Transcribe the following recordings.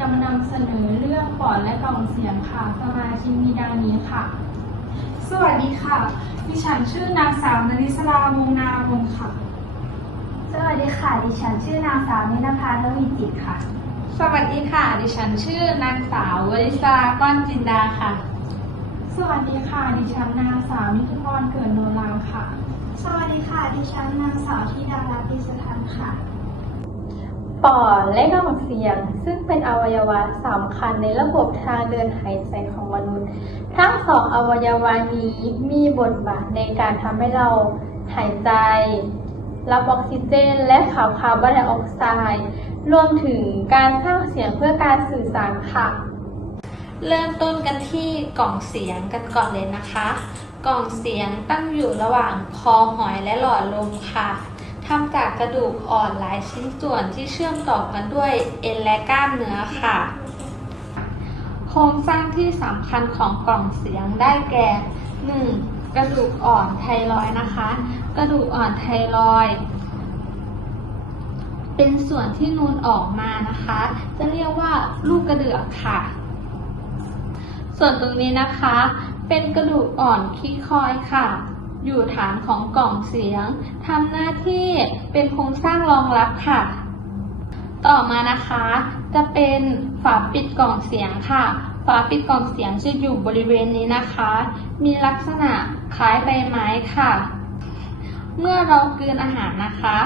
นอเรื่องปอดและกล่องเสียงค่ะ สมาชิกมีดังนี้ค่ะ สวัสดีค่ะ ดิฉันชื่อนางสาวนริศราวงศ์นาวงศ์ค่ะ สวัสดีค่ะ ดิฉันชื่อนางสาวนินภาทวีจิตค่ะ สวัสดีค่ะ ดิฉันชื่อนางสาววริศราก้อนจินดาค่ะ สวัสดีค่ะ ดิฉันนางสาวนิติพรเกิดโนรามค่ะ สวัสดีค่ะ ดิฉันนางสาวธิดารัตน์ดิสทันค่ะ ปอดและกล่องเสียง ซึ่งเป็นอวัยวะสำคัญในระบบทางเดินหายใจของมนุษย์ ทั้งสองอวัยวะนี้มีบทบาทในการทำให้เราหายใจ รับออกซิเจน และขับคาร์บอนไดออกไซด์รวมถึงการสร้างเสียงเพื่อการสื่อสารค่ะ เริ่มต้นกันที่กล่องเสียงกันก่อนเลยนะคะ กล่องเสียงตั้งอยู่ระหว่างคอหอยและหลอดลมค่ะ ทำจากกระดูกอ่อนหลายชิ้นส่วนที่เชื่อมต่อกันด้วยเอ็นและกล้ามเนื้อค่ะ โครงสร้างที่สำคัญของกล่องเสียงได้แก่ 1. กระดูกอ่อนไทรอยนะคะ กระดูกอ่อนไทรอยเป็นส่วนที่นูนออกมานะคะ จะเรียกว่าลูกกระเดือกค่ะ ส่วนตรงนี้นะคะ เป็นกระดูกอ่อนขี้คอยค่ะ อยู่ฐานของกล่องเสียงทำหน้าที่เป็นโครงสร้างรองรับค่ะ ต่อมานะคะ จะเป็นฝาปิดกล่องเสียงค่ะ ฝาปิดกล่องเสียงจะอยู่บริเวณนี้นะคะ มีลักษณะคล้ายใบไม้ค่ะ เมื่อเรากลืนอาหารนะคะ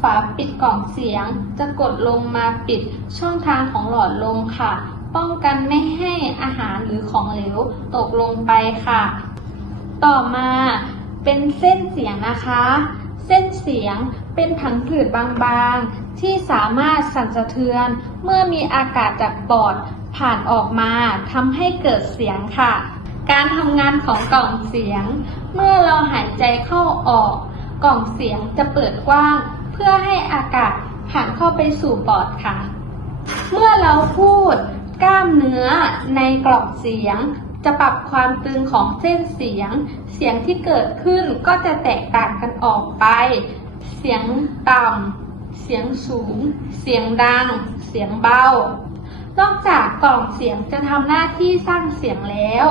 ฝาปิดกล่องเสียงจะกดลงมาปิดช่องทางของหลอดลมค่ะ ป้องกันไม่ให้อาหารหรือของเหลวตกลงไปค่ะ ต่อมา เป็นเส้นเสียงนะคะ เส้นเสียงเป็นผังผืดบางๆ ที่สามารถสั่นสะเทือน เมื่อมีอากาศจากปอดผ่านออกมาทำให้เกิดเสียงค่ะ การทำงานของกล่องเสียง เมื่อเราหายใจเข้าออก กล่องเสียงจะเปิดกว้าง เพื่อให้อากาศผ่านเข้าไปสู่ปอดค่ะ เมื่อเราพูดกล้ามเนื้อในกล่องเสียง จะปรับความตึงของเส้นเสียง เสียงที่เกิดขึ้นก็จะแตกต่างกันออกไป เสียงต่ำ เสียงสูง เสียงดัง เสียงเบา นอกจากกล่องเสียงจะทำหน้าที่สร้างเสียงแล้ว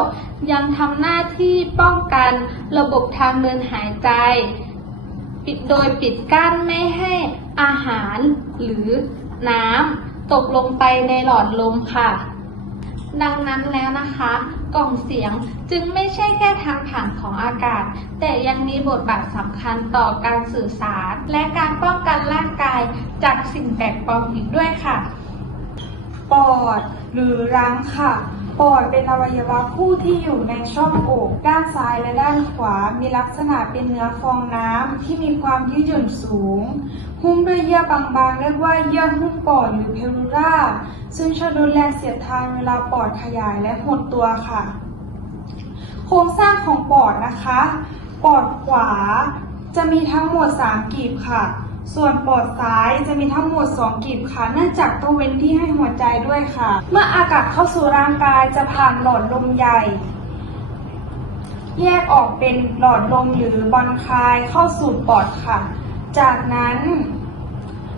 ยังทำหน้าที่ป้องกันระบบทางเดินหายใจ ปิดโดยปิดกั้นไม่ให้อาหารหรือน้ำตกลงไปในหลอดลมค่ะ ดังนั้นแล้วนะคะ กล่องเสียงจึงไม่ใช่แค่ทางผ่านของอากาศ แต่ยังมีบทบาทสำคัญต่อการสื่อสาร และการป้องกันร่างกายจากสิ่งแปลกปลอมอีกด้วยค่ะ ปอดหรือรังค่ะ ปอดเป็นอวัยวะคู่ที่อยู่ในช่องอกด้านซ้ายและด้านขวา มีลักษณะเป็นเนื้อฟองน้ำที่มีความยืดหยุ่นสูง หุ้มด้วยเยื่อบางๆเรียกว่าเยื่อหุ้มปอดหรือเพลูราซึ่งจะรุนแรงเสียดทานเวลาปอดขยายและหดตัวค่ะ โครงสร้างของปอดนะคะ ปอดขวาจะมีทั้งหมด 3กีบค่ะ ส่วนปอดซ้ายจะมีทั้งหมด 2กีบค่ะ เนื่องจากต้องเว้นที่ให้หัวใจด้วยค่ะ เมื่ออากาศเข้าสู่ร่างกายจะผ่านหลอดลมใหญ่ แยกออกเป็นหลอดลมหรือบอลคายเข้าสู่ปอดค่ะ จากนั้น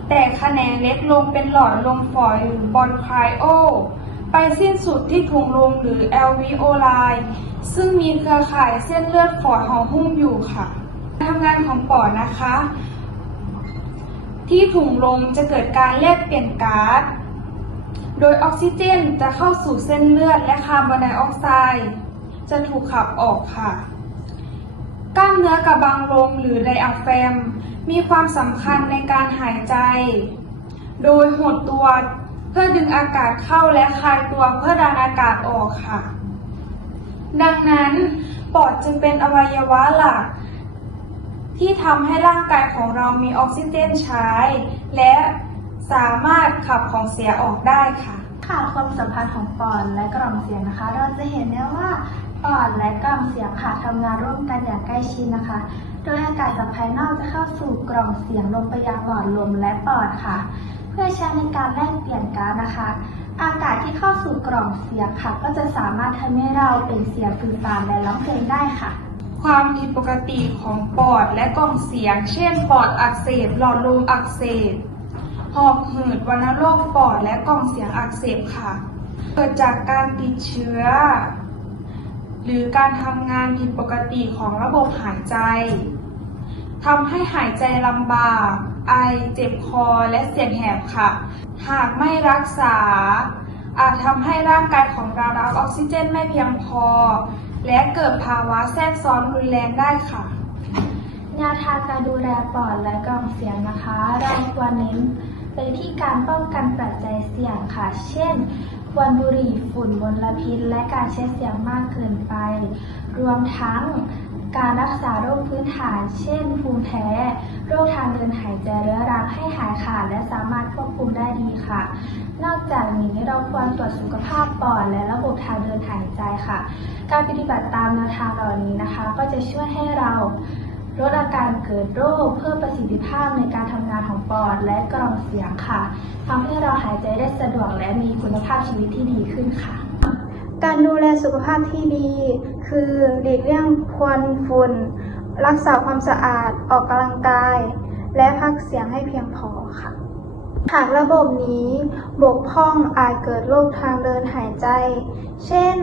แตกแขนงเล็กลงเป็นหลอดลมฝอยหรือบอลคายโอ ไปสิ้นสุดที่ถุงลมหรือ alveoli ซึ่งมีเครือข่ายเส้นเลือดฝอยห่อหุ้มอยู่ค่ะการทำงานของปอดนะคะ ที่ถุงลมจะเกิดการแลกเปลี่ยนก๊าซ โดยออกซิเจนจะเข้าสู่เส้นเลือดและคาร์บอนไดออกไซด์จะถูกขับออกค่ะ กล้ามเนื้อกระบังลมหรือไดอะแฟม มีความสำคัญในการหายใจ โดยหดตัวเพื่อดึงอากาศเข้าและคลายตัวเพื่อดันอากาศออกค่ะ ดังนั้นปอดจึงเป็นอวัยวะหลัก ที่ทำให้ร่างกายของเรามีออกซิเจนใช้ และสามารถขับของเสียออกได้ค่ะ ค่ะความสัมพันธ์ของปอดและกล่องเสียงนะคะ เราจะเห็นได้ว่าปอดและกล่องเสียงค่ะทำงานร่วมกันอย่างใกล้ชิดนะคะ โดยอากาศจากภายนอกจะเข้าสู่กล่องเสียงลงไปยังหลอดลมและปอดค่ะ เพื่อใช้ในการแลกเปลี่ยนก๊าซนะคะ อากาศที่เข้าสู่กล่องเสียงค่ะ ก็จะสามารถทำให้เราเป็นเสียงสื่อสาและร้องเพลงได้ค่ะ ความผิดปกติของปอดและกล่องเสียง เช่น ปอดอักเสบ หลอดลมอักเสบ หอบหืดวัณโรคปอดและกล่องเสียงอักเสบค่ะ เกิดจากการติดเชื้อ หรือการทำงานผิดปกติของระบบหายใจทำให้หายใจลำบาก ไอ เจ็บคอ และเสียงแหบค่ะ หากไม่รักษา อาจทำให้ร่างกายของเรารับออกซิเจนไม่เพียงพอ และเกิดภาวะแทรกซ้อนรุนแรงได้ค่ะ แนวทางการดูแลปอดและกล่องเสียงนะคะ เราควรเน้นไปที่การป้องกันปัจจัยเสี่ยงค่ะ เช่น ควรบุหรี่ฝุ่นมลพิษ และการใช้เสียงมากเกินไป รวมทั้ง การรักษาโรคพื้นฐาน เช่น ภูมิแพ้ โรคทางเดินหายใจเรื้อรังให้หายขาดและสามารถควบคุมได้ดีค่ะ นอกจากนี้เราควรตรวจสุขภาพปอดและระบบทางเดินหายใจค่ะ การปฏิบัติตามแนวทางเหล่านี้นะคะ ก็จะช่วยให้เราลดอาการเกิดโรคเพิ่มประสิทธิภาพในการทำงานของปอดและกล่องเสียงค่ะทำให้เราหายใจได้สะดวกและมีคุณภาพชีวิตที่ดีขึ้นค่ะ การดูแลสุขภาพที่ดี คือหลีกเลี่ยงควันฝุ่น รักษาความสะอาด ออกกำลังกาย และพักเสียงให้เพียงพอค่ะ หากระบบนี้บกพร่องอาจเกิดโรคทางเดินหายใจ เช่น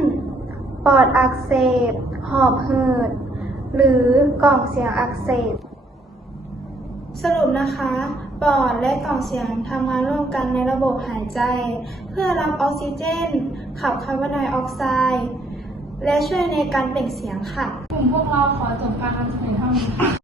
ปอดอักเสบ หอบหืด หรือกล่องเสียงอักเสบ สรุปนะคะ ปอดและกล่องเสียงทำงานร่วมกันในระบบหายใจ เพื่อรับออกซิเจน ขับคาร์บอนไดออกไซด์และช่วยในการเปล่งเสียงค่ะ กลุ่มพวกเราขอจบการนำเสนอเท่านี้ค่ะ